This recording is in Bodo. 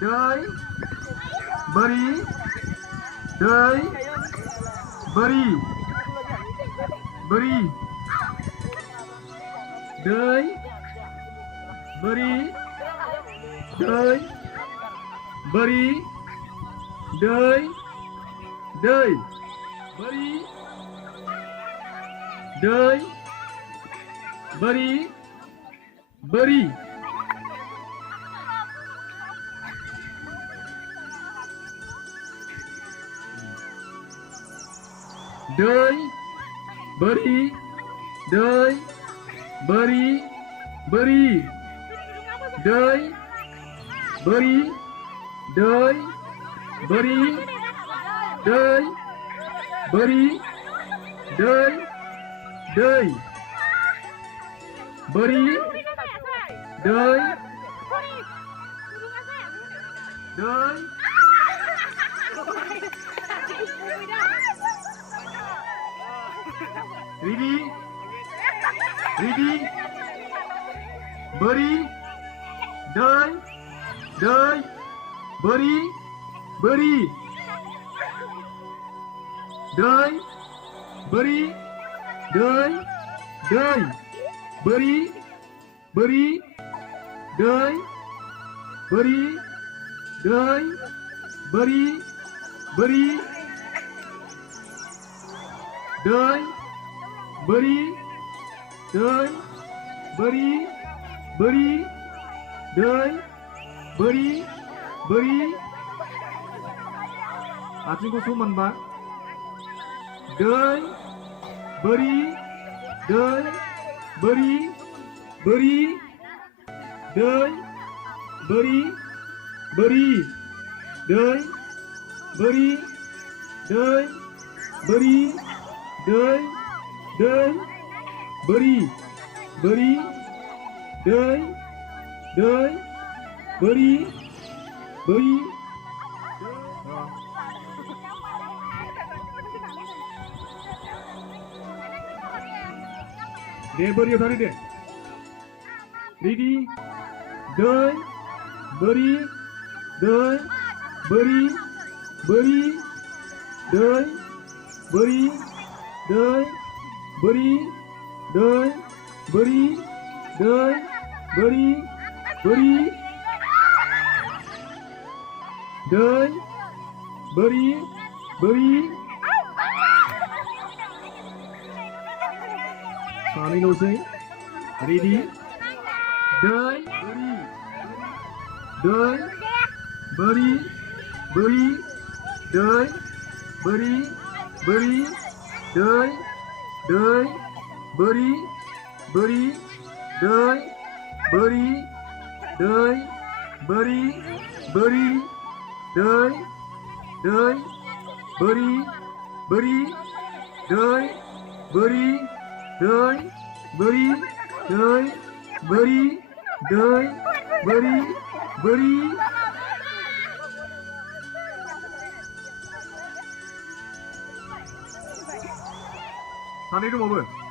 Đời beri đời beri beri đời beri đời beri đời đời beri đời beri beri đời beri đời beri beri đời beri đời beri đời beri đời đời beri đời đời Ready? Ready? Beri, đời, đời, beri, beri, đời, beri, đời, đời, beri, beri, đời, beri, đời, beri, beri, đời, beri, đời, beri, beri, đời, beri, beri. Artinya suman bang. Đời, beri, đời, beri, beri, đời, beri, beri, đời, beri, đời, beri, đời, đời, beri, beri, đời, đời, beri, beri. Dia beri tadi deh. Ready, đời, beri, đời, beri, beri, đời, beri, đời, beri, đời, beri, đời, beri, beri, đời, beri, beri. Sami no say. Ready, đời, beri, đời, beri, beri, đời, beri, beri, đời, đời, beri, beri, đời, beri, đời, beri, beri, đời, đời, beri, beri, đời, beri, đời, beri, đời, beri, đời, beri, beri. Tadi itu mobil.